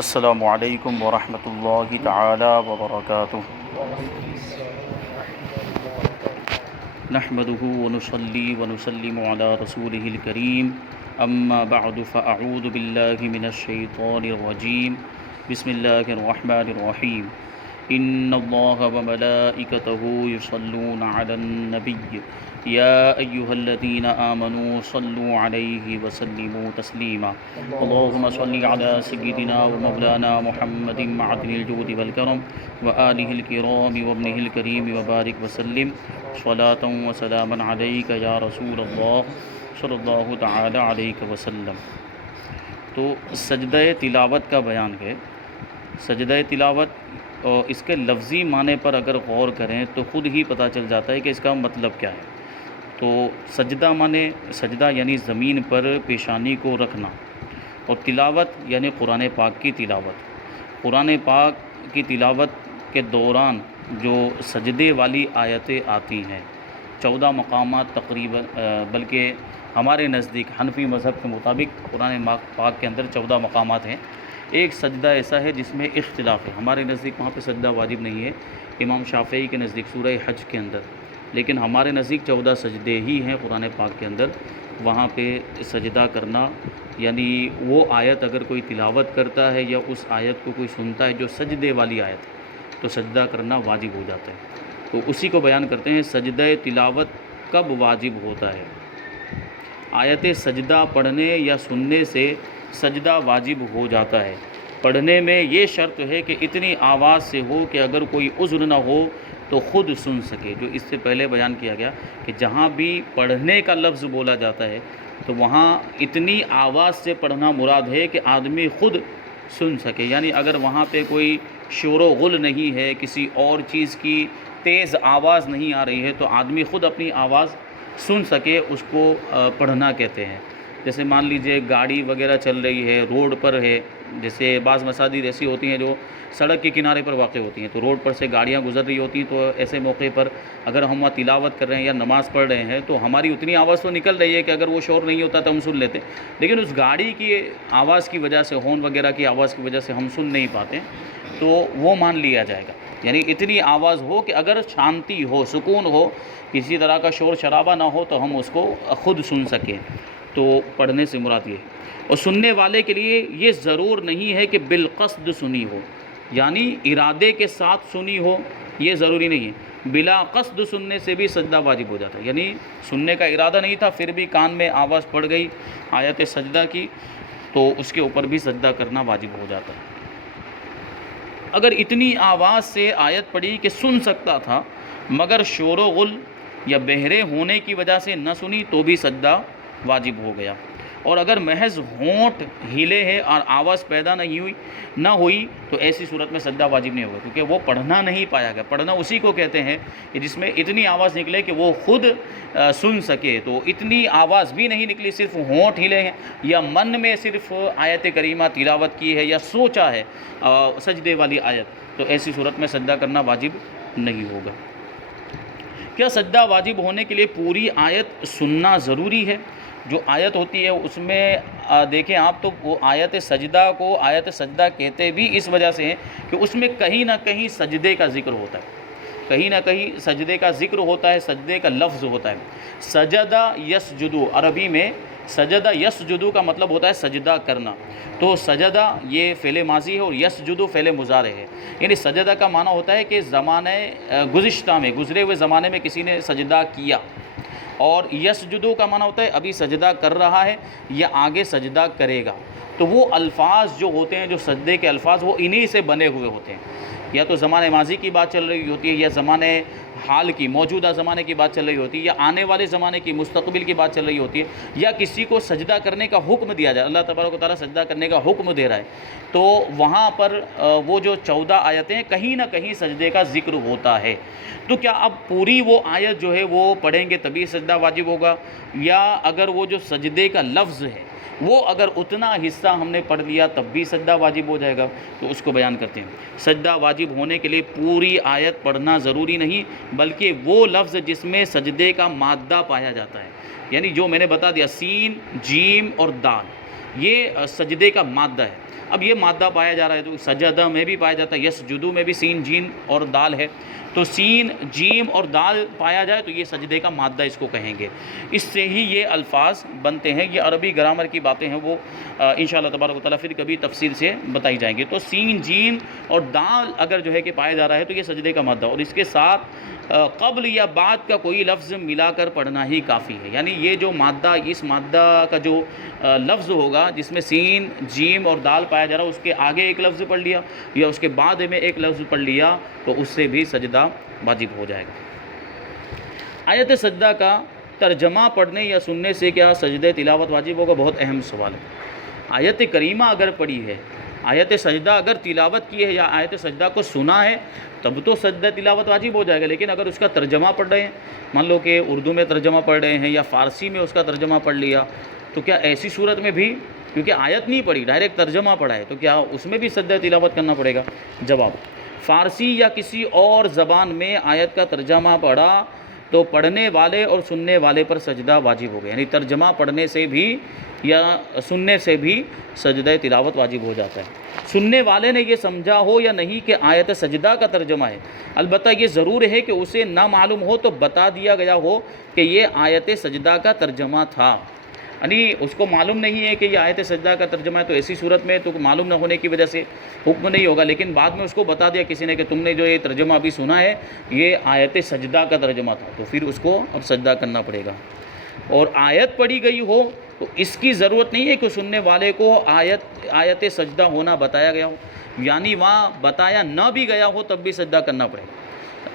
السلام علیکم ورحمۃ اللہ تعالی وبرکاتہ۔ نحمده ونصلي ونسلم على رسوله الكريم اما بعد فاعوذ باللہ من الشیطان الرجیم بسم اللہ الرحمن الرحیم ان اللہ وملائکته یصلون علی النبی یا ایہا الذین آمنوا صلوا علیہ وسلموا تسلیما اللہم صل علی سیدنا ومولانا محمد معدن الجود والکرم وآلہ الکرام وابنہ الکریم وبارک وسلم صلاۃ وسلاما علیک یا رسول اللہ صلی اللہ تعالی علیہ وسلم۔ تو سجدہ تلاوت کا بیان ہے۔ سجدہ تلاوت اور اس کے لفظی معنی پر اگر غور کریں تو خود ہی پتہ چل جاتا ہے کہ اس کا مطلب کیا ہے۔ تو سجدہ معنی سجدہ یعنی زمین پر پیشانی کو رکھنا، اور تلاوت یعنی قرآن پاک کی تلاوت۔ قرآن پاک کی تلاوت کے دوران جو سجدے والی آیتیں آتی ہیں 14 مقامات تقریباً، بلکہ ہمارے نزدیک حنفی مذہب کے مطابق قرآن پاک کے اندر 14 مقامات ہیں۔ ایک سجدہ ایسا ہے جس میں اختلاف ہے، ہمارے نزدیک وہاں پہ سجدہ واجب نہیں ہے، امام شافعی کے نزدیک سورہ حج کے اندر، لیکن ہمارے نزدیک 14 سجدے ہی ہیں قرآن پاک کے اندر۔ وہاں پہ سجدہ کرنا یعنی وہ آیت اگر کوئی تلاوت کرتا ہے یا اس آیت کو کوئی سنتا ہے جو سجدے والی آیت ہے تو سجدہ کرنا واجب ہو جاتا ہے۔ تو اسی کو بیان کرتے ہیں، سجدہ تلاوت کب واجب ہوتا ہے۔ آیت سجدہ پڑھنے یا سننے سے سجدہ واجب ہو جاتا ہے۔ پڑھنے میں یہ شرط ہے کہ اتنی آواز سے ہو کہ اگر کوئی عذر نہ ہو تو خود سن سکے، جو اس سے پہلے بیان کیا گیا کہ جہاں بھی پڑھنے کا لفظ بولا جاتا ہے تو وہاں اتنی آواز سے پڑھنا مراد ہے کہ آدمی خود سن سکے، یعنی اگر وہاں پہ کوئی شور و غل نہیں ہے، کسی اور چیز کی تیز آواز نہیں آ رہی ہے تو آدمی خود اپنی آواز سن سکے، اس کو پڑھنا کہتے ہیں۔ جیسے مان لیجئے گاڑی وغیرہ چل رہی ہے، روڈ پر ہے، جیسے بعض مساجد ایسی ہوتی ہیں جو سڑک کے کنارے پر واقع ہوتی ہیں، تو روڈ پر سے گاڑیاں گزر رہی ہوتی ہیں، تو ایسے موقع پر اگر ہم وہاں تلاوت کر رہے ہیں یا نماز پڑھ رہے ہیں تو ہماری اتنی آواز تو نکل رہی ہے کہ اگر وہ شور نہیں ہوتا تو ہم سن لیتے، لیکن اس گاڑی کی آواز کی وجہ سے، ہارن وغیرہ کی آواز کی وجہ سے ہم سن نہیں پاتے، تو وہ مان لیا جائے گا۔ یعنی اتنی آواز ہو کہ اگر شانتی ہو، سکون ہو، کسی طرح کا شور شرابہ نہ ہو تو ہم اس کو خود سن سکیں، تو پڑھنے سے مراد یہ ہے۔ اور سننے والے کے لیے یہ ضرور نہیں ہے کہ بالقصد سنی ہو، یعنی ارادے کے ساتھ سنی ہو، یہ ضروری نہیں ہے۔ بلا قصد سننے سے بھی سجدہ واجب ہو جاتا ہے، یعنی سننے کا ارادہ نہیں تھا پھر بھی کان میں آواز پڑ گئی آیت سجدہ کی تو اس کے اوپر بھی سجدہ کرنا واجب ہو جاتا ہے۔ اگر اتنی آواز سے آیت پڑھی کہ سن سکتا تھا مگر شور و غل یا بہرے ہونے کی وجہ سے نہ سنی تو بھی سجدہ واجب ہو گیا۔ اور اگر محض ہونٹ ہلے ہے اور آواز پیدا نہ ہوئی تو ایسی صورت میں سجدہ واجب نہیں ہوگا، کیونکہ وہ پڑھنا نہیں پایا گیا۔ پڑھنا اسی کو کہتے ہیں کہ جس میں اتنی آواز نکلے کہ وہ خود سن سکے، تو اتنی آواز بھی نہیں نکلی، صرف ہونٹ ہلے ہیں یا من میں صرف آیت کریمہ تلاوت کی ہے یا سوچا ہے سجدے والی آیت، تو ایسی صورت میں سجدہ کرنا واجب نہیں ہوگا۔ کیا سجدہ واجب ہونے کے لیے پوری آیت سننا ضروری ہے؟ جو آیت ہوتی ہے اس میں دیکھیں آپ، تو وہ آیت سجدہ کو آیت سجدہ کہتے بھی اس وجہ سے ہیں کہ اس میں کہیں نہ کہیں سجدے کا ذکر ہوتا ہے، کہیں نہ کہیں سجدے کا ذکر ہوتا ہے، سجدے کا لفظ ہوتا ہے۔ سجدہ یسجدو، عربی میں سجدہ یسجدو کا مطلب ہوتا ہے سجدہ کرنا، تو سجدہ یہ فعل ماضی ہے اور یسجدو فعل مضارع ہے، یعنی سجدہ کا معنی ہوتا ہے کہ زمانے گزشتہ میں، گزرے ہوئے زمانے میں کسی نے سجدہ کیا، اور یسجدو کا معنی ہوتا ہے ابھی سجدہ کر رہا ہے یا آگے سجدہ کرے گا۔ تو وہ الفاظ جو ہوتے ہیں، جو سجدے کے الفاظ، وہ انہی سے بنے ہوئے ہوتے ہیں، یا تو زمانے ماضی کی بات چل رہی ہوتی ہے، یا زمانے حال کی، موجودہ زمانے کی بات چل رہی ہوتی ہے، یا آنے والے زمانے کی، مستقبل کی بات چل رہی ہوتی ہے، یا کسی کو سجدہ کرنے کا حکم دیا جائے، اللہ تبارک و تعالیٰ سجدہ کرنے کا حکم دے رہا ہے، تو وہاں پر وہ جو 14 آیتیں کہیں نہ کہیں سجدے کا ذکر ہوتا ہے۔ تو کیا اب پوری وہ آیت جو ہے وہ پڑھیں گے تبھی سجدہ واجب ہوگا، یا اگر وہ جو سجدے کا لفظ ہے وہ اگر اتنا حصہ ہم نے پڑھ لیا تب بھی سجدہ واجب ہو جائے گا؟ تو اس کو بیان کرتے ہیں۔ سجدہ واجب ہونے کے لیے پوری آیت پڑھنا ضروری نہیں، بلکہ وہ لفظ جس میں سجدے کا مادہ پایا جاتا ہے، یعنی جو میں نے بتا دیا سین، جیم اور دال، یہ سجدے کا مادہ ہے۔ اب یہ مادہ پایا جا رہا ہے تو سجدہ میں بھی پایا جاتا ہے، یسجدو میں بھی سین جیم اور دال ہے، تو سین جیم اور دال پایا جائے تو یہ سجدے کا مادہ اس کو کہیں گے، اس سے ہی یہ الفاظ بنتے ہیں۔ یہ عربی گرامر کی باتیں ہیں، وہ انشاءاللہ تبارک و تعالیٰ پھر کبھی تفصیل سے بتائی جائیں گی۔ تو سین جیم اور دال اگر جو ہے کہ پایا جا رہا ہے تو یہ سجدے کا مادہ، اور اس کے ساتھ قبل یا بعد کا کوئی لفظ ملا کر پڑھنا ہی کافی ہے، یعنی یہ جو مادہ، اس مادہ کا جو لفظ ہوگا جس میں سین جیم اور دال پایا جا رہا ہے، اس کے آگے ایک لفظ پڑھ لیا یا اس کے بعد میں ایک لفظ پڑھ لیا تو اس سے بھی سجدہ واجب ہو جائے گا۔ آیت سجدہ کا ترجمہ پڑھنے یا سننے سے کیا سجدہ تلاوت واجب ہوگا؟ بہت اہم سوال ہے۔ آیت کریمہ اگر پڑھی ہے، آیت سجدہ اگر تلاوت کی ہے یا آیت سجدہ کو سنا ہے تب تو سجدہ تلاوت واجب ہو جائے گا، لیکن اگر اس کا ترجمہ پڑھ رہے ہیں، مان لو کہ اردو میں ترجمہ پڑھ رہے ہیں یا فارسی میں اس کا ترجمہ پڑھ لیا، تو کیا ایسی صورت میں بھی، کیونکہ آیت نہیں پڑھی ڈائریکٹ ترجمہ پڑھا ہے، تو کیا اس میں بھی سجدہ تلاوت کرنا پڑے گا؟ جواب، فارسی یا کسی اور زبان میں آیت کا ترجمہ پڑھا تو پڑھنے والے اور سننے والے پر سجدہ واجب ہو گیا، یعنی ترجمہ پڑھنے سے بھی یا سننے سے بھی سجدہ تلاوت واجب ہو جاتا ہے۔ سننے والے نے یہ سمجھا ہو یا نہیں کہ آیت سجدہ کا ترجمہ ہے، البتہ یہ ضرور ہے کہ اسے نہ معلوم ہو تو بتا دیا گیا ہو کہ یہ آیت سجدہ کا ترجمہ تھا، یعنی اس کو معلوم نہیں ہے کہ یہ آیت سجدہ کا ترجمہ ہے، تو ایسی صورت میں تو معلوم نہ ہونے کی وجہ سے حکم نہیں ہوگا، لیکن بعد میں اس کو بتا دیا کسی نے کہ تم نے جو یہ ترجمہ ابھی سنا ہے یہ آیت سجدہ کا ترجمہ تھا، تو پھر اس کو اب سجدہ کرنا پڑے گا۔ اور آیت پڑھی گئی ہو تو اس کی ضرورت نہیں ہے کہ سننے والے کو آیت سجدہ ہونا بتایا گیا ہو، یعنی وہاں بتایا نہ بھی گیا ہو تب بھی سجدہ کرنا پڑے گا۔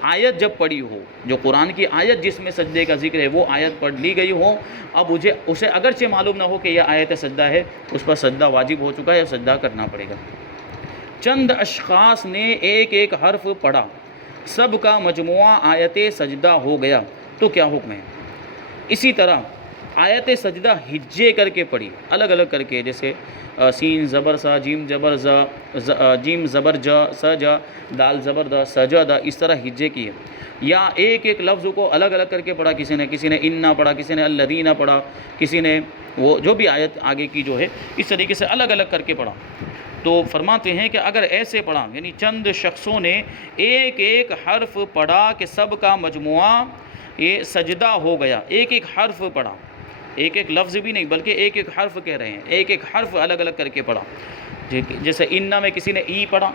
آیت جب پڑھی ہو، جو قرآن کی آیت جس میں سجدے کا ذکر ہے وہ آیت پڑھ لی گئی ہو، اب اسے اگرچہ معلوم نہ ہو کہ یہ آیت سجدہ ہے، اس پر سجدہ واجب ہو چکا ہے، سجدہ کرنا پڑے گا۔ چند اشخاص نے ایک ایک حرف پڑھا، سب کا مجموعہ آیت سجدہ ہو گیا تو کیا حکم ہے؟ اسی طرح آیت سجدہ ہجے کر کے پڑھی، الگ الگ کر کے، جیسے سین زبر سا، جیم زبر زا، جیم زبر جا، سا جا، دال زبر دا، سجدہ، اس طرح ہجے کی ہے، یا ایک ایک لفظ کو الگ الگ کر کے پڑھا، کسی نے انا پڑھا، کسی نے الذین پڑھا، کسی نے وہ جو بھی آیت آگے کی جو ہے اس طریقے سے الگ الگ کر کے پڑھا۔ تو فرماتے ہیں کہ اگر ایسے پڑھا، یعنی چند شخصوں نے ایک ایک حرف پڑھا کہ سب کا مجموعہ یہ سجدہ ہو گیا، ایک ایک حرف پڑھا، ایک ایک لفظ بھی نہیں بلکہ ایک ایک حرف کہہ رہے ہیں، ایک ایک حرف الگ الگ کر کے پڑھا، جیسے انا میں کسی نے ای پڑھا،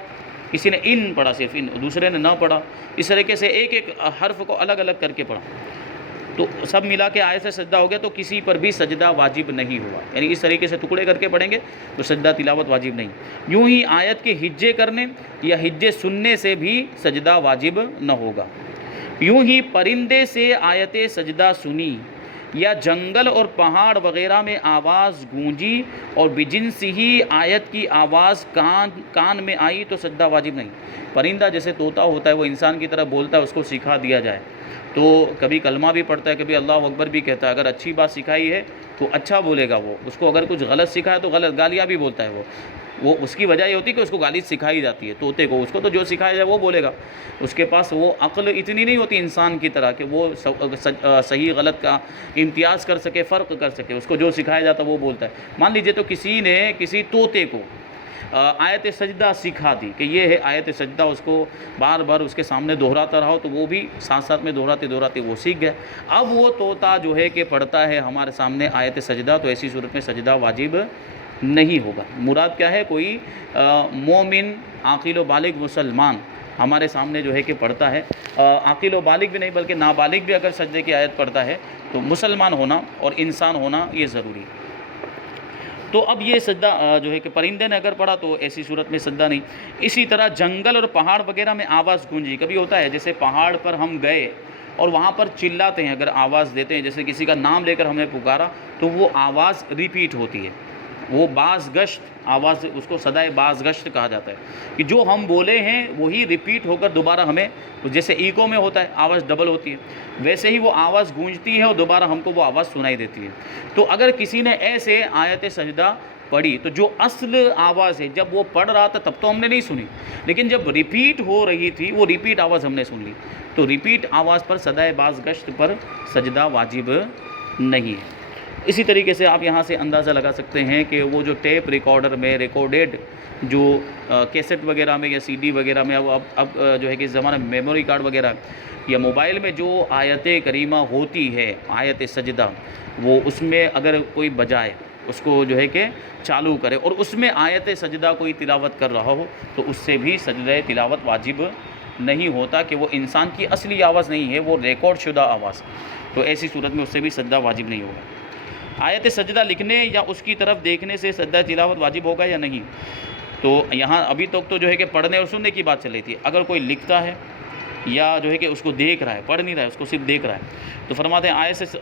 کسی نے ان پڑھا صرف ان، دوسرے نے نہ پڑھا، اس طریقے سے ایک ایک حرف کو الگ الگ کر کے پڑھا، تو سب ملا کے آیت سے سجدہ ہو گیا، تو کسی پر بھی سجدہ واجب نہیں ہوا، یعنی اس طریقے سے ٹکڑے کر کے پڑھیں گے تو سجدہ تلاوت واجب نہیں۔ یوں ہی آیت کے ہجے کرنے یا ہجے سننے سے بھی سجدہ واجب نہ ہوگا۔ یوں ہی پرندے سے آیت سجدہ سنی یا جنگل اور پہاڑ وغیرہ میں آواز گونجی اور بجنس ہی آیت کی آواز کان میں آئی تو سجدہ واجب نہیں۔ پرندہ جیسے طوطا ہوتا ہے وہ انسان کی طرح بولتا ہے، اس کو سکھا دیا جائے تو کبھی کلمہ بھی پڑھتا ہے، کبھی اللہ اکبر بھی کہتا ہے، اگر اچھی بات سکھائی ہے تو اچھا بولے گا وہ، اس کو اگر کچھ غلط سکھایا تو غلط گالیاں بھی بولتا ہے وہ اس کی وجہ یہ ہوتی ہے کہ اس کو گالی سکھائی جاتی ہے طوطے کو، اس کو تو جو سکھایا جائے وہ بولے گا، اس کے پاس وہ عقل اتنی نہیں ہوتی انسان کی طرح کہ وہ صحیح غلط کا امتیاز کر سکے، فرق کر سکے، اس کو جو سکھایا جاتا وہ بولتا ہے۔ مان لیجئے تو کسی نے کسی طوطے کو آیت سجدہ سکھا دی کہ یہ ہے آیت سجدہ، اس کو بار بار اس کے سامنے دہراتا رہا تو وہ بھی ساتھ ساتھ میں دہراتے وہ سیکھ گیا۔ اب وہ طوطا جو ہے کہ پڑھتا ہے ہمارے سامنے آیت سجدہ، تو ایسی صورت میں سجدہ واجب نہیں ہوگا۔ مراد کیا ہے؟ کوئی مومن عاقل و بالغ مسلمان ہمارے سامنے جو ہے کہ پڑھتا ہے، عاقل و بالغ بھی نہیں بلکہ نابالغ بھی اگر سجدے کی آیت پڑھتا ہے تو مسلمان ہونا اور انسان ہونا یہ ضروری ہے۔ تو اب یہ سجدہ جو ہے کہ پرندے نے اگر پڑھا تو ایسی صورت میں سجدہ نہیں۔ اسی طرح جنگل اور پہاڑ وغیرہ میں آواز گونجی، کبھی ہوتا ہے جیسے پہاڑ پر ہم گئے اور وہاں پر چلاتے ہیں، اگر آواز دیتے ہیں، جیسے کسی کا نام لے کر ہم نے پکارا تو وہ آواز ریپیٹ ہوتی ہے، وہ باز گشت آواز، اس کو صدائے باز گشت کہا جاتا ہے کہ جو ہم بولے ہیں وہی ریپیٹ ہو کر دوبارہ ہمیں، جیسے ایکو میں ہوتا ہے آواز ڈبل ہوتی ہے، ویسے ہی وہ آواز گونجتی ہے اور دوبارہ ہم کو وہ آواز سنائی دیتی ہے۔ تو اگر کسی نے ایسے آیت سجدہ پڑھی تو جو اصل آواز ہے جب وہ پڑھ رہا تھا تب تو ہم نے نہیں سنی، لیکن جب ریپیٹ ہو رہی تھی وہ ریپیٹ آواز ہم نے سن لی، تو ریپیٹ آواز پر صدائے باز گشت پر سجدہ واجب نہیں ہے۔ اسی طریقے سے آپ یہاں سے اندازہ لگا سکتے ہیں کہ وہ جو ٹیپ ریکارڈر میں ریکارڈیڈ جو کیسٹ وغیرہ میں یا سی ڈی وغیرہ میں اب جو ہے کہ اس زمانے میں میموری کارڈ وغیرہ یا موبائل میں جو آیت کریمہ ہوتی ہے، آیت سجدہ، وہ اس میں اگر کوئی بجائے اس کو جو ہے کہ چالو کرے اور اس میں آیت سجدہ کوئی تلاوت کر رہا ہو تو اس سے بھی سجدہ تلاوت واجب نہیں ہوتا، کہ وہ انسان کی اصلی آواز نہیں ہے، وہ ریکارڈ شدہ آواز، تو ایسی صورت میں اس سے بھی سجدہ واجب نہیں ہوگا۔ آیت سجدہ لکھنے یا اس کی طرف دیکھنے سے سجدہ تلاوت واجب ہوگا یا نہیں؟ تو یہاں ابھی تک تو جو ہے کہ پڑھنے اور سننے کی بات چل رہی تھی، اگر کوئی لکھتا ہے یا جو ہے کہ اس کو دیکھ رہا ہے، پڑھ نہیں رہا ہے، اس کو صرف دیکھ رہا ہے، تو فرماتے ہیں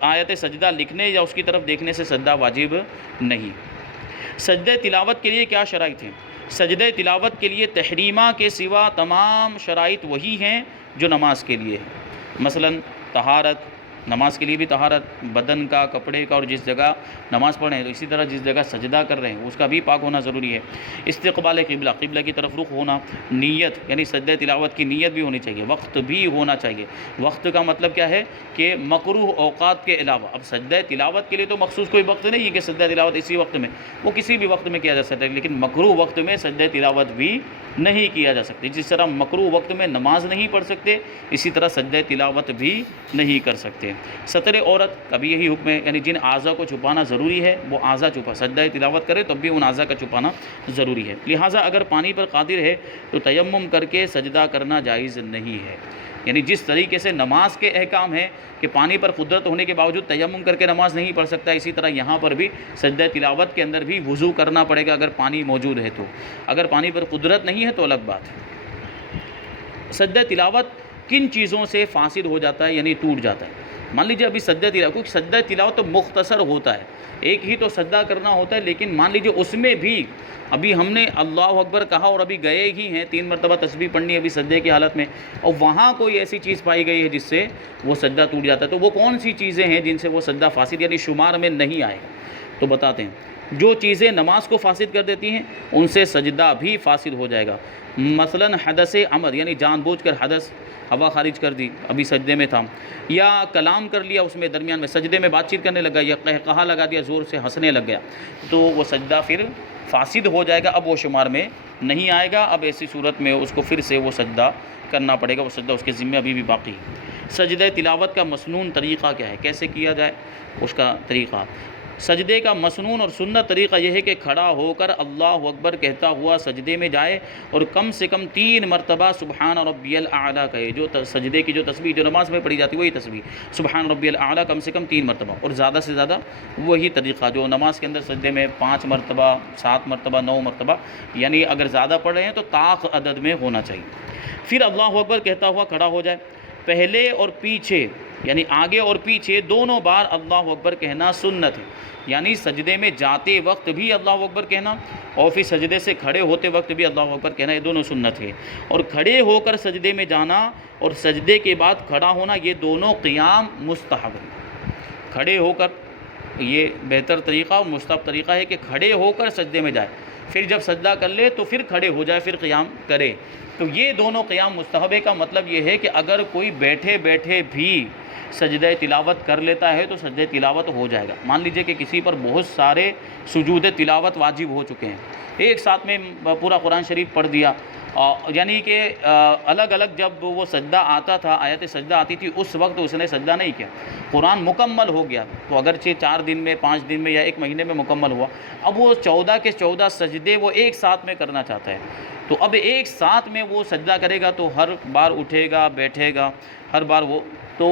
آیت سجدہ لکھنے یا اس کی طرف دیکھنے سے سجدہ واجب نہیں۔ سجدہ تلاوت کے لیے کیا شرائط ہیں؟ سجدہ تلاوت کے لیے تحریمہ کے سوا تمام شرائط وہی ہیں جو نماز کے لیے ہیں، مثلا طہارت، نماز کے لیے بھی طہارت، بدن کا، کپڑے کا، اور جس جگہ نماز پڑھ رہے ہیں تو اسی طرح جس جگہ سجدہ کر رہے ہیں اس کا بھی پاک ہونا ضروری ہے۔ استقبال قبلہ، قبلہ کی طرف رخ ہونا، نیت یعنی سجدہ تلاوت کی نیت بھی ہونی چاہیے، وقت بھی ہونا چاہیے۔ وقت کا مطلب کیا ہے کہ مکروہ اوقات کے علاوہ، اب سجدہ تلاوت کے لیے تو مخصوص کوئی وقت نہیں ہے کہ سجدہ تلاوت اسی وقت میں، وہ کسی بھی وقت میں کیا جا سکتا ہے، لیکن مکروہ وقت میں سجدہ تلاوت بھی نہیں کیا جا سکتی۔ جس طرح مکروہ وقت میں نماز نہیں پڑھ سکتے، اسی طرح سجدہ تلاوت بھی نہیں کر سکتے۔ ستر عورت کا بھی یہی حکم ہے، یعنی جن اعضاء کو چھپانا ضروری ہے وہ اعضاء چھپا، سجدہ تلاوت کرے تب بھی ان اعضاء کا چھپانا ضروری ہے۔ لہٰذا اگر پانی پر قادر ہے تو تیمم کر کے سجدہ کرنا جائز نہیں ہے، یعنی جس طریقے سے نماز کے احکام ہیں کہ پانی پر قدرت ہونے کے باوجود تیمم کر کے نماز نہیں پڑھ سکتا، اسی طرح یہاں پر بھی سجدہ تلاوت کے اندر بھی وضو کرنا پڑے گا اگر پانی موجود ہے تو، اگر پانی پر قدرت نہیں ہے تو الگ بات ہے۔ سجدہ تلاوت کن چیزوں سے فاسد ہو جاتا ہے یعنی ٹوٹ جاتا ہے؟ مان لیجیے ابھی سجدہ تلاوت، کیونکہ سجدہ تلاوت تو مختصر ہوتا ہے، ایک ہی تو سجدہ کرنا ہوتا ہے، لیکن مان لیجیے اس میں بھی ابھی ہم نے اللہ اکبر کہا اور ابھی گئے ہی ہیں 3 مرتبہ تسبیح پڑھنی ہے ابھی سجدے کی حالت میں، اور وہاں کوئی ایسی چیز پائی گئی ہے جس سے وہ سجدہ ٹوٹ جاتا ہے، تو وہ کون سی چیزیں ہیں جن سے وہ سجدہ فاسد یعنی شمار میں نہیں آئے؟ تو بتاتے ہیں، جو چیزیں نماز کو فاسد کر دیتی ہیں ان سے سجدہ بھی فاسد ہو جائے گا۔ مثلا حدث عمد یعنی جان بوجھ کر حدث، ہوا خارج کر دی ابھی سجدے میں تھا، یا کلام کر لیا اس میں درمیان میں سجدے میں بات چیت کرنے لگا، یا قہقہا لگا دیا، زور سے ہنسنے لگ گیا، تو وہ سجدہ پھر فاسد ہو جائے گا، اب وہ شمار میں نہیں آئے گا، اب ایسی صورت میں اس کو پھر سے وہ سجدہ کرنا پڑے گا، وہ سجدہ اس کے ذمہ ابھی بھی باقی ہے۔ سجدہ تلاوت کا مسنون طریقہ کیا ہے، کیسے کیا جائے اس کا طریقہ؟ سجدے کا مسنون اور سنت طریقہ یہ ہے کہ کھڑا ہو کر اللہ اکبر کہتا ہوا سجدے میں جائے اور کم سے کم 3 مرتبہ سبحان ربی الاعلیٰ کہے، جو سجدے کی جو تسبیح جو نماز میں پڑھی جاتی ہے وہی تسبیح سبحان ربی الاعلیٰ کم سے کم 3 مرتبہ، اور زیادہ سے زیادہ وہی طریقہ جو نماز کے اندر سجدے میں 5 مرتبہ 7 مرتبہ 9 مرتبہ، یعنی اگر زیادہ پڑھ رہے ہیں تو طاق عدد میں ہونا چاہیے۔ پھر اللہ اکبر کہتا ہوا کھڑا ہو جائے، پہلے اور پیچھے یعنی آگے اور پیچھے دونوں بار اللہ اکبر کہنا سنت ہے، یعنی سجدے میں جاتے وقت بھی اللہ اکبر کہنا اور پھر سجدے سے کھڑے ہوتے وقت بھی اللہ اکبر کہنا، یہ دونوں سنت ہے۔ اور کھڑے ہو کر سجدے میں جانا اور سجدے کے بعد کھڑا ہونا یہ دونوں قیام مستحب ہے۔ کھڑے ہو کر یہ بہتر طریقہ اور مستحب طریقہ ہے کہ کھڑے ہو کر سجدے میں جائے، پھر جب سجدہ کر لے تو پھر کھڑے ہو جائے، پھر قیام کرے، تو یہ دونوں قیام مستحب ہے۔ کا مطلب یہ ہے کہ اگر کوئی بیٹھے بیٹھے بھی سجدہ تلاوت کر لیتا ہے تو سجدہ تلاوت ہو جائے گا۔ مان لیجئے کہ کسی پر بہت سارے سجود تلاوت واجب ہو چکے ہیں، ایک ساتھ میں پورا قرآن شریف پڑھ دیا، یعنی کہ الگ الگ جب وہ سجدہ آتا تھا، آیت سجدہ آتی تھی اس وقت اس نے سجدہ نہیں کیا، قرآن مکمل ہو گیا تو اگرچہ 4 دن میں 5 دن میں یا 1 مہینے میں مکمل ہوا، اب وہ 14 کے 14 سجدے وہ ایک ساتھ میں کرنا چاہتا ہے، تو اب ایک ساتھ میں وہ سجدہ کرے گا تو ہر بار اٹھے گا بیٹھے گا، ہر بار وہ تو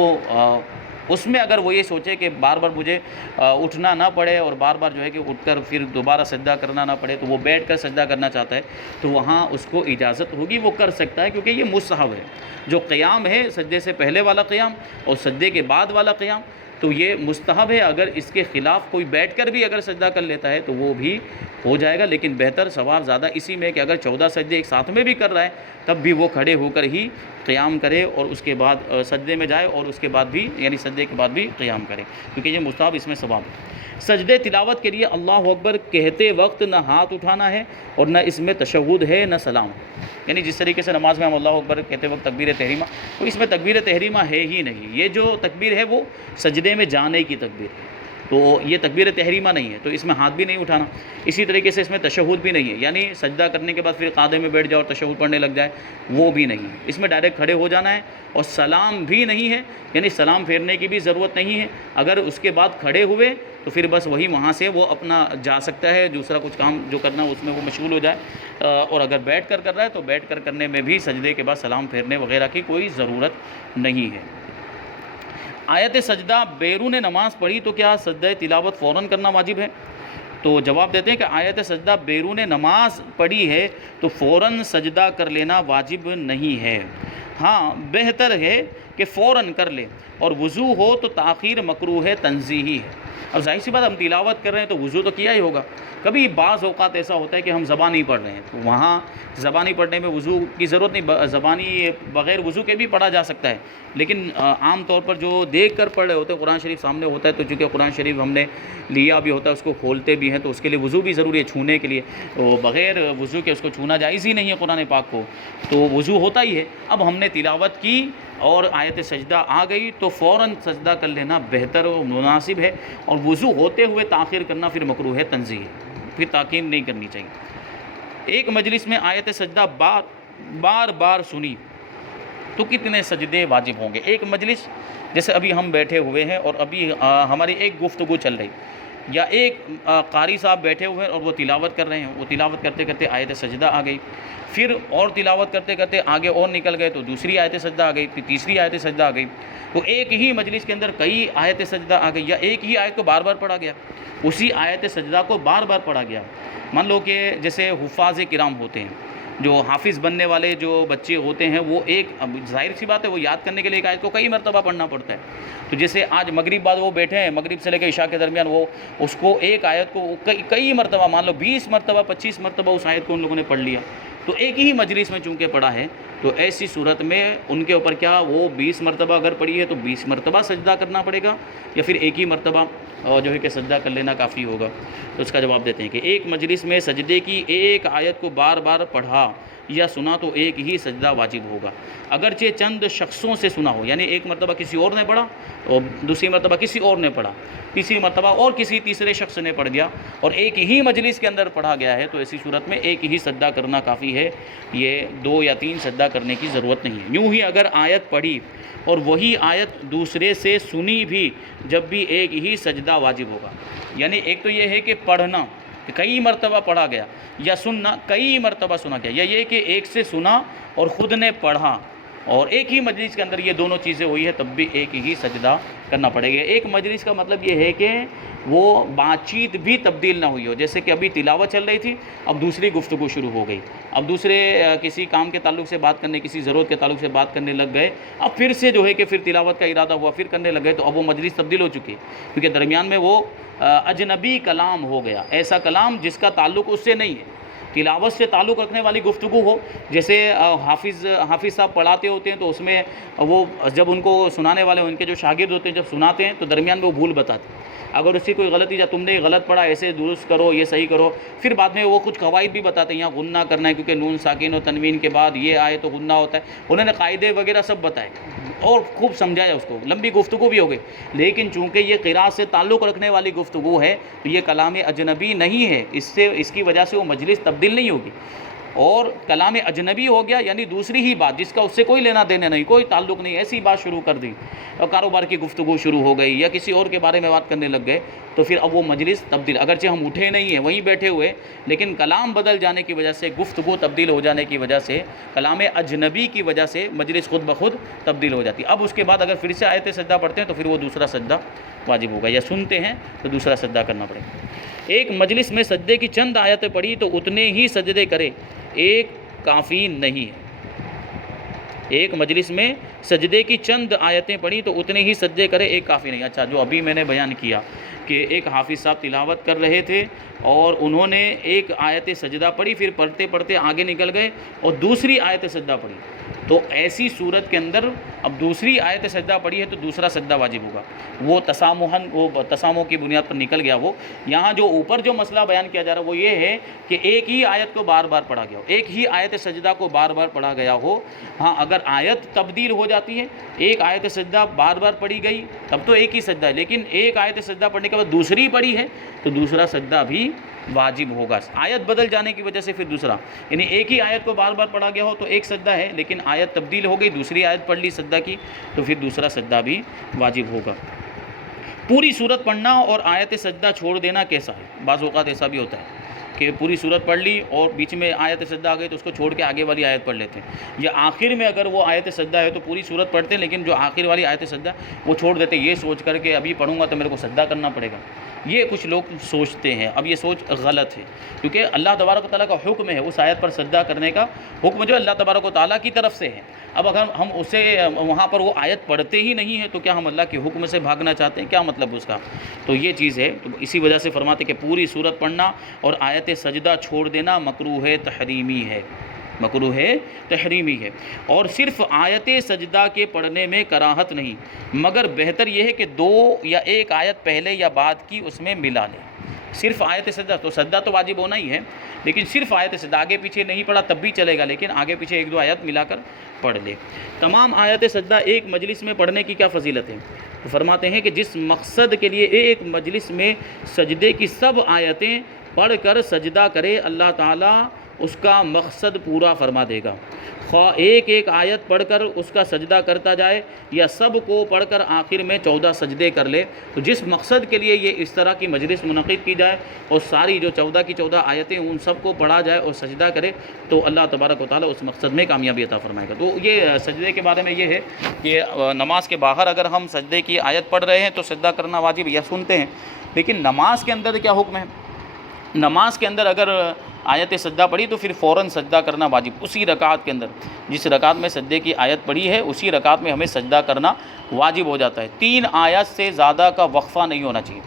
اس میں اگر وہ یہ سوچے کہ بار بار مجھے اٹھنا نہ پڑے اور بار بار جو ہے کہ اٹھ کر پھر دوبارہ سجدہ کرنا نہ پڑے، تو وہ بیٹھ کر سجدہ کرنا چاہتا ہے تو وہاں اس کو اجازت ہوگی، وہ کر سکتا ہے، کیونکہ یہ مستحب ہے۔ جو قیام ہے سجدے سے پہلے والا قیام اور سجدے کے بعد والا قیام تو یہ مستحب ہے، اگر اس کے خلاف کوئی بیٹھ کر بھی اگر سجدہ کر لیتا ہے تو وہ بھی ہو جائے گا، لیکن بہتر ثواب زیادہ اسی میں کہ اگر 14 سجدے ایک ساتھ میں بھی کر رہا ہے تب بھی وہ کھڑے ہو کر ہی قیام کرے اور اس کے بعد سجدے میں جائے اور اس کے بعد بھی یعنی سجدے کے بعد بھی قیام کرے، کیونکہ یہ مستحب اس میں ثواب ہے۔ سجدے تلاوت کے لیے اللہ اکبر کہتے وقت نہ ہاتھ اٹھانا ہے اور نہ اس میں تشہد ہے نہ سلام، یعنی جس طریقے سے نماز میں ہم اللہ اکبر کہتے وقت تکبیر تحریمہ، تو اس میں تکبیر تحریمہ ہے ہی نہیں، یہ جو تکبیر ہے وہ سجدے میں جانے کی تکبیر ہے، تو یہ تکبیر تحریمہ نہیں ہے، تو اس میں ہاتھ بھی نہیں اٹھانا۔ اسی طریقے سے اس میں تشہد بھی نہیں ہے، یعنی سجدہ کرنے کے بعد پھر قاعدے میں بیٹھ جاؤ اور تشہد پڑھنے لگ جائے، وہ بھی نہیں ہے۔ اس میں ڈائریکٹ کھڑے ہو جانا ہے، اور سلام بھی نہیں ہے، یعنی سلام پھیرنے کی بھی ضرورت نہیں ہے۔ اگر اس کے بعد کھڑے ہوئے تو پھر بس وہی وہاں سے وہ اپنا جا سکتا ہے، دوسرا کچھ کام جو کرنا اس میں وہ مشغول ہو جائے، اور اگر بیٹھ کر رہا ہے تو بیٹھ کر کرنے میں بھی سجدے کے بعد سلام پھیرنے وغیرہ کی کوئی ضرورت نہیں ہے۔ آیت سجدہ بیرون نماز پڑھی تو کیا سجدہ تلاوت فوراً کرنا واجب ہے؟ تو جواب دیتے ہیں کہ آیت سجدہ بیرون نماز پڑھی ہے تو فوراً سجدہ کر لینا واجب نہیں ہے، ہاں بہتر ہے کہ فوراً کر لے، اور وضو ہو تو تاخیر مکروہ ہے، تنزیہی ہے۔ اب ظاہر سی بات ہم تلاوت کر رہے ہیں تو وضو تو کیا ہی ہوگا، کبھی بعض اوقات ایسا ہوتا ہے کہ ہم زبانی پڑھ رہے ہیں تو وہاں زبانی پڑھنے میں وضو کی ضرورت نہیں، زبانی بغیر وضو کے بھی پڑھا جا سکتا ہے، لیکن عام طور پر جو دیکھ کر پڑھ رہے ہوتے ہیں، قرآن شریف سامنے ہوتا ہے تو چونکہ قرآن شریف ہم نے لیا بھی ہوتا ہے، اس کو کھولتے بھی ہیں تو اس کے لیے وضو بھی ضروری ہے چھونے کے لیے، تو بغیر وضو کے اس کو چھونا جائز ہی نہیں ہے قرآن پاک کو، تو وضو ہوتا ہی ہے۔ اب ہم نے تلاوت کی اور آیت سجدہ آ گئی تو فوراً سجدہ کر لینا بہتر و مناسب ہے، اور وضو ہوتے ہوئے تاخیر کرنا پھر مکروہ ہے، تنزیہ ہے، پھر تاخیر نہیں کرنی چاہیے۔ ایک مجلس میں آیت سجدہ بار بار سنی تو کتنے سجدے واجب ہوں گے؟ ایک مجلس جیسے ابھی ہم بیٹھے ہوئے ہیں اور ابھی ہماری ایک گفتگو چل رہی، یا ایک قاری صاحب بیٹھے ہوئے ہیں اور وہ تلاوت کر رہے ہیں، وہ تلاوت کرتے کرتے آیت سجدہ آ گئی، پھر اور تلاوت کرتے کرتے آگے اور نکل گئے تو دوسری آیت سجدہ آ گئی، پھر تیسری آیت سجدہ آ گئی، تو ایک ہی مجلس کے اندر کئی آیت سجدہ آ گئی، یا ایک ہی آیت کو بار بار پڑھا گیا، اسی آیت سجدہ کو بار بار پڑھا گیا۔ مان لو کہ جیسے حفاظ کرام ہوتے ہیں، جو حافظ بننے والے جو بچے ہوتے ہیں، وہ ایک ظاہر سی بات ہے وہ یاد کرنے کے لیے ایک آیت کو کئی مرتبہ پڑھنا پڑتا ہے، تو جیسے آج مغرب بعد وہ بیٹھے ہیں، مغرب سے لے کے عشاء کے درمیان وہ اس کو ایک آیت کو کئی مرتبہ، مان لو 20 مرتبہ 25 مرتبہ اس آیت کو ان لوگوں نے پڑھ لیا، تو ایک ہی مجلس میں چونکہ پڑھا ہے، تو ایسی صورت میں ان کے اوپر کیا وہ 20 مرتبہ اگر پڑھی ہے تو 20 مرتبہ سجدہ کرنا پڑے گا، یا پھر ایک ہی مرتبہ جو ہے کہ سجدہ کر لینا کافی ہوگا؟ تو اس کا جواب دیتے ہیں کہ ایک مجلس میں سجدے کی ایک آیت کو بار بار پڑھا یا سنا تو ایک ہی سجدہ واجب ہوگا، اگرچہ چند شخصوں سے سنا ہو، یعنی ایک مرتبہ کسی اور نے پڑھا اور دوسری مرتبہ کسی اور نے پڑھا، تیسری مرتبہ اور کسی تیسرے شخص نے پڑھ دیا، اور ایک ہی مجلس کے اندر پڑھا گیا ہے، تو ایسی صورت میں ایک ہی سجدہ کرنا کافی ہے، یہ 2 یا 3 سجدہ کرنے کی ضرورت نہیں ہے۔ یوں ہی اگر آیت پڑھی اور وہی آیت دوسرے سے سنی بھی، جب بھی ایک ہی سجدہ واجب ہوگا، یعنی ایک تو یہ ہے کہ پڑھنا کئی مرتبہ پڑھا گیا، یا سننا کئی مرتبہ سنا گیا، یا یہ کہ ایک سے سنا اور خود نے پڑھا اور ایک ہی مجلس کے اندر یہ دونوں چیزیں ہوئی ہے، تب بھی ایک ہی سجدہ کرنا پڑے گا۔ ایک مجلس کا مطلب یہ ہے کہ وہ بات چیت بھی تبدیل نہ ہوئی ہو، جیسے کہ ابھی تلاوت چل رہی تھی، اب دوسری گفتگو شروع ہو گئی، اب دوسرے کسی کام کے تعلق سے بات کرنے، کسی ضرورت کے تعلق سے بات کرنے لگ گئے، اب پھر سے جو ہے کہ پھر تلاوت کا ارادہ ہوا، پھر کرنے لگ گئے، تو اب وہ مجلس تبدیل ہو چکی ہے، کیونکہ درمیان میں وہ اجنبی کلام ہو گیا، ایسا کلام جس کا تعلق اس سے نہیں ہے، تلاوت سے تعلق رکھنے والی گفتگو ہو، جیسے حافظ صاحب پڑھاتے ہوتے ہیں تو اس میں وہ جب ان کو سنانے والے ان کے جو شاگرد ہوتے ہیں جب سناتے ہیں تو درمیان میں وہ بھول بتاتے ہیں، اگر اس سے کوئی غلطی یا تم نے یہ غلط پڑھا، ایسے درست کرو، یہ صحیح کرو، پھر بعد میں وہ کچھ قواعد بھی بتاتے ہیں، یہاں غنہ کرنا ہے کیونکہ نون ساکن و تنوین کے بعد یہ آئے تو غنہ ہوتا ہے، انہوں نے قاعدے وغیرہ سب بتائے اور خوب سمجھایا، اس کو لمبی گفتگو بھی ہو گئی، لیکن چونکہ یہ قراءت سے تعلق رکھنے والی گفتگو ہے تو یہ کلام اجنبی نہیں ہے، اس کی وجہ سے وہ مجلس تبدیل نہیں ہوگی، اور کلام اجنبی ہو گیا یعنی دوسری ہی بات جس کا اس سے کوئی لینا دینا نہیں، کوئی تعلق نہیں، ایسی بات شروع کر دی اور کاروبار کی گفتگو شروع ہو گئی یا کسی اور کے بارے میں بات کرنے لگ گئے، تو پھر اب وہ مجلس تبدیل، اگرچہ ہم اٹھے نہیں ہیں وہیں بیٹھے ہوئے، لیکن کلام بدل جانے کی وجہ سے، گفتگو تبدیل ہو جانے کی وجہ سے، کلام اجنبی کی وجہ سے مجلس خود بخود تبدیل ہو جاتی ہے۔ اب اس کے بعد اگر پھر سے آیت سجدہ پڑھتے ہیں تو پھر وہ دوسرا سجدہ واجب ہوگا، یا سنتے ہیں تو دوسرا سجدہ کرنا پڑے گا۔ ایک مجلس میں سجدے کی چند آیتیں پڑھی تو اتنے ہی سجدے کرے، ایک کافی نہیں ہے۔ ایک مجلس میں سجدے کی چند آیتیں پڑھی تو اتنے ہی سجدے کرے، ایک کافی نہیں۔ اچھا، جو ابھی میں نے بیان کیا کہ ایک حافظ صاحب تلاوت کر رہے تھے اور انہوں نے ایک آیت سجدہ پڑھی، پھر پڑھتے پڑھتے آگے نکل گئے اور دوسری آیت سجدہ پڑھی، تو ایسی صورت کے اندر اب دوسری آیت سجدہ پڑھی ہے تو دوسرا سجدہ واجب ہوگا، وہ تسامح کی بنیاد پر نکل گیا وہ۔ یہاں جو اوپر جو مسئلہ بیان کیا جا رہا ہے وہ یہ ہے کہ ایک ہی آیت کو بار بار پڑھا گیا ہو، ایک ہی آیت سجدہ کو بار بار پڑھا گیا ہو۔ ہاں اگر آیت تبدیل ہو جاتی ہے، ایک آیت سجدہ بار بار پڑھی گئی تب تو ایک ہی سجدہ ہے، لیکن ایک آیت سجدہ پڑھنے کے بعد دوسری پڑھی ہے تو دوسرا سجدہ بھی واجب ہوگا، آیت بدل جانے کی وجہ سے پھر دوسرا، یعنی ایک ہی آیت کو بار بار پڑھا گیا ہو تو ایک سجدہ ہے، لیکن آیت تبدیل ہو گئی، دوسری آیت پڑھ لی سجدہ کی تو پھر دوسرا سجدہ بھی واجب ہوگا۔ پوری صورت پڑھنا اور آیت سجدہ چھوڑ دینا کیسا ہے؟ بعض اوقات ایسا بھی ہوتا ہے کہ پوری صورت پڑھ لی اور بیچ میں آیت سجدہ آ گئی تو اس کو چھوڑ کے آگے والی آیت پڑھ لیتے ہیں، یا آخر میں اگر وہ آیت سجدہ ہے تو پوری صورت پڑھتے ہیں لیکن جو آخر والی آیت سجدہ وہ چھوڑ دیتے یہ سوچ کر کے ابھی پڑھوں گا تو میرے کو سجدہ کرنا پڑے گا۔ یہ کچھ لوگ سوچتے ہیں، اب یہ سوچ غلط ہے، کیونکہ اللہ تبارک و تعالیٰ کا حکم ہے اس آیت پر سجدہ کرنے کا، حکم جو اللہ تبارک و تعالیٰ کی طرف سے ہے۔ اب اگر ہم اسے وہاں پر وہ آیت پڑھتے ہی نہیں ہیں تو کیا ہم اللہ کے حکم سے بھاگنا چاہتے ہیں؟ کیا مطلب اس کا؟ تو یہ چیز ہے، تو اسی وجہ سے فرماتے کہ پوری صورت پڑھنا اور آیت سجدہ چھوڑ دینا مکروہ تحریمی ہے، مکروہ تحریمی ہے۔ اور صرف آیت سجدہ کے پڑھنے میں کراہت نہیں، مگر بہتر یہ ہے کہ دو یا ایک آیت پہلے یا بعد کی اس میں ملا لے۔ صرف آیت سجدہ تو سجدہ تو واجب ہونا ہی ہے، لیکن صرف آیت سجدہ آگے پیچھے نہیں پڑھا تب بھی چلے گا، لیکن آگے پیچھے ایک دو آیت ملا کر پڑھ لے۔ تمام آیت سجدہ ایک مجلس میں پڑھنے کی کیا فضیلت ہے؟ تو فرماتے ہیں کہ جس مقصد کے لیے ایک مجلس میں سجدے کی سب آیتیں پڑھ کر سجدہ کرے اللہ تعالیٰ اس کا مقصد پورا فرما دے گا، خواہ ایک ایک آیت پڑھ کر اس کا سجدہ کرتا جائے یا سب کو پڑھ کر آخر میں 14 سجدے کر لے۔ تو جس مقصد کے لیے یہ اس طرح کی مجلس منعقد کی جائے اور ساری جو 14 کی 14 آیتیں ان سب کو پڑھا جائے اور سجدہ کرے تو اللہ تبارک و تعالیٰ اس مقصد میں کامیابی عطا فرمائے گا۔ تو یہ سجدے کے بارے میں یہ ہے کہ نماز کے باہر اگر ہم سجدے کی آیت پڑھ رہے ہیں تو سجدہ کرنا واجب یا سنتے ہیں، لیکن نماز کے اندر کیا حکم ہے؟ نماز کے اندر اگر آیت سجدہ پڑھی تو پھر فوراً سجدہ کرنا واجب، اسی رکعت کے اندر جس رکعت میں سجدے کی آیت پڑھی ہے اسی رکعت میں ہمیں سجدہ کرنا واجب ہو جاتا ہے۔ 3 آیت سے زیادہ کا وقفہ نہیں ہونا چاہیے،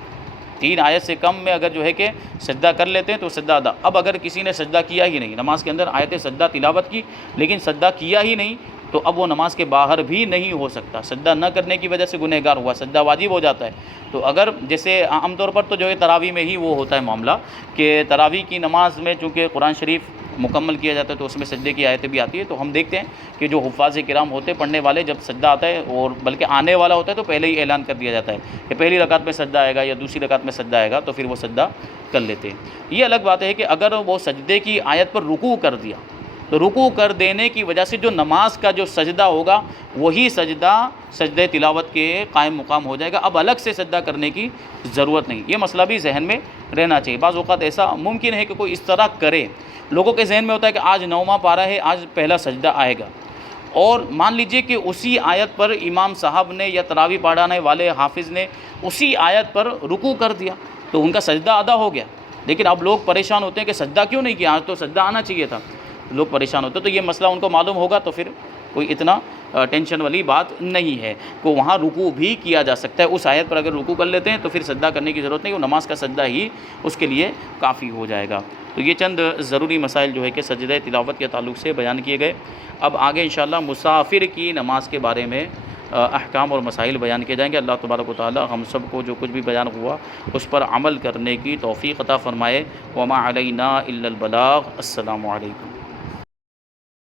3 آیت سے کم میں اگر جو ہے کہ سجدہ کر لیتے ہیں تو سجدہ ادا۔ اب اگر کسی نے سجدہ کیا ہی نہیں، نماز کے اندر آیت سجدہ تلاوت کی لیکن سجدہ کیا ہی نہیں تو اب وہ نماز کے باہر بھی نہیں ہو سکتا، سجدہ نہ کرنے کی وجہ سے گنہگار ہوا، سجدہ واجب ہو جاتا ہے۔ تو اگر جیسے عام طور پر تو جو ہے تراویح میں ہی وہ ہوتا ہے معاملہ کہ تراویح کی نماز میں چونکہ قرآن شریف مکمل کیا جاتا ہے تو اس میں سجدے کی آیتیں بھی آتی ہے، تو ہم دیکھتے ہیں کہ جو حفاظ کرام ہوتے ہیں پڑھنے والے جب سجدہ آتا ہے اور بلکہ آنے والا ہوتا ہے تو پہلے ہی اعلان کر دیا جاتا ہے کہ پہلی رکعت میں سجدہ آئے گا یا دوسری رکعت میں سجدہ آئے گا تو پھر وہ سجدہ کر لیتے ہیں۔ یہ الگ بات ہے کہ اگر وہ سجدے کی آیت پر رکوع کر دیا تو رکوع کر دینے کی وجہ سے جو نماز کا جو سجدہ ہوگا وہی سجدہ تلاوت کے قائم مقام ہو جائے گا، اب الگ سے سجدہ کرنے کی ضرورت نہیں۔ یہ مسئلہ بھی ذہن میں رہنا چاہیے۔ بعض اوقات ایسا ممکن ہے کہ کوئی اس طرح کرے، لوگوں کے ذہن میں ہوتا ہے کہ آج 9واں پارہ ہے، آج پہلا سجدہ آئے گا، اور مان لیجئے کہ اسی آیت پر امام صاحب نے یا تراویح پڑھانے والے حافظ نے اسی آیت پر رکوع کر دیا تو ان کا سجدہ ادا ہو گیا، لیکن اب لوگ پریشان ہوتے ہیں کہ سجدہ کیوں نہیں کیا، آج تو سجدہ آنا چاہیے تھا، لوگ پریشان ہوتے ہیں۔ تو یہ مسئلہ ان کو معلوم ہوگا تو پھر کوئی اتنا ٹینشن والی بات نہیں ہے کہ وہاں رکوع بھی کیا جا سکتا ہے، اس آیت پر اگر رکوع کر لیتے ہیں تو پھر سجدہ کرنے کی ضرورت نہیں، وہ نماز کا سجدہ ہی اس کے لیے کافی ہو جائے گا۔ تو یہ چند ضروری مسائل جو ہے کہ سجدہ تلاوت کے تعلق سے بیان کیے گئے۔ اب آگے انشاءاللہ مسافر کی نماز کے بارے میں احکام اور مسائل بیان کیے جائیں گے۔ اللہ تبارک و تعالی ہم سب کو جو کچھ بھی بیان ہوا اس پر عمل کرنے کی توفیق عطا فرمائے۔ وما علینا الا البلاغ۔ السلام علیکم۔